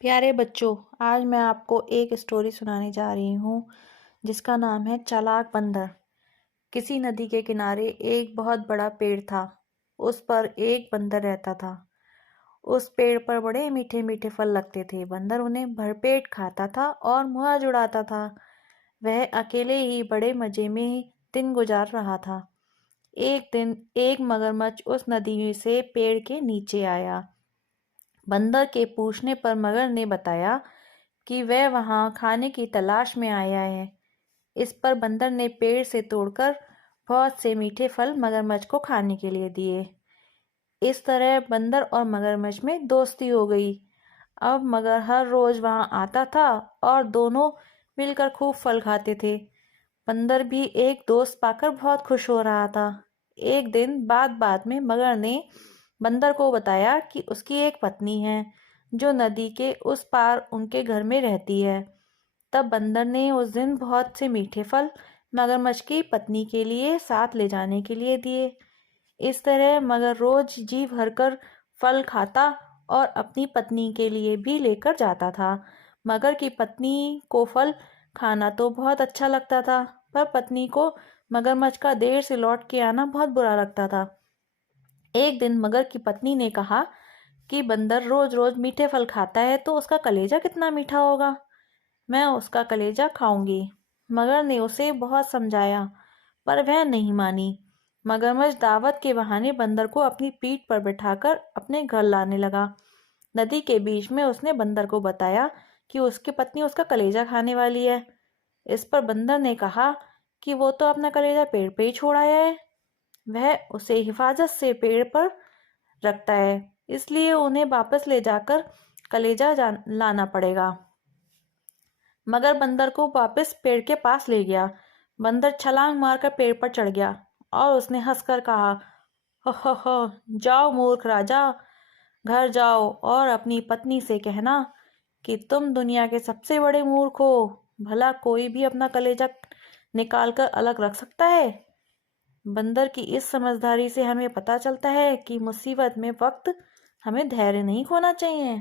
प्यारे बच्चों, आज मैं आपको एक स्टोरी सुनाने जा रही हूँ जिसका नाम है चालाक बंदर। किसी नदी के किनारे एक बहुत बड़ा पेड़ था। उस पर एक बंदर रहता था। उस पेड़ पर बड़े मीठे मीठे फल लगते थे। बंदर उन्हें भरपेट खाता था और मौज उड़ाता था। वह अकेले ही बड़े मजे में दिन गुजार रहा था। एक दिन एक मगरमच्छ उस नदी से पेड़ के नीचे आया। बंदर के पूछने पर मगर ने बताया कि वह वहां खाने की तलाश में आया है। इस पर बंदर ने पेड़ से तोड़कर बहुत से मीठे फल मगरमच्छ को खाने के लिए दिए। इस तरह बंदर और मगरमच्छ में दोस्ती हो गई। अब मगर हर रोज वहां आता था और दोनों मिलकर खूब फल खाते थे। बंदर भी एक दोस्त पाकर बहुत खुश हो रहा था। एक दिन बात में मगर ने बंदर को बताया कि उसकी एक पत्नी है जो नदी के उस पार उनके घर में रहती है। तब बंदर ने उस दिन बहुत से मीठे फल मगरमच्छ की पत्नी के लिए साथ ले जाने के लिए दिए। इस तरह मगर रोज जी भरकर फल खाता और अपनी पत्नी के लिए भी लेकर जाता था। मगर की पत्नी को फल खाना तो बहुत अच्छा लगता था, पर पत्नी को मगरमच्छ का देर से लौट के आना बहुत बुरा लगता था। एक दिन मगर की पत्नी ने कहा कि बंदर रोज रोज मीठे फल खाता है तो उसका कलेजा कितना मीठा होगा। मैं उसका कलेजा खाऊंगी। मगर ने उसे बहुत समझाया, पर वह नहीं मानी। मगरमच्छ दावत के बहाने बंदर को अपनी पीठ पर बिठाकर अपने घर लाने लगा। नदी के बीच में उसने बंदर को बताया कि उसकी पत्नी उसका कलेजा खाने वाली है। इस पर बंदर ने कहा कि वो तो अपना कलेजा पेड़ पे ही छोड़ आया है। वह उसे हिफाजत से पेड़ पर रखता है, इसलिए उन्हें वापस ले जाकर कलेजा लाना पड़ेगा। मगर बंदर को वापस पेड़ के पास ले गया। बंदर छलांग मारकर पेड़ पर चढ़ गया और उसने हंसकर कहा, हो, जाओ मूर्ख राजा, घर जाओ और अपनी पत्नी से कहना कि तुम दुनिया के सबसे बड़े मूर्ख हो। भला कोई भी अपना कलेजा निकालकर अलग रख सकता है। बंदर की इस समझदारी से हमें पता चलता है कि मुसीबत में वक्त हमें धैर्य नहीं खोना चाहिए।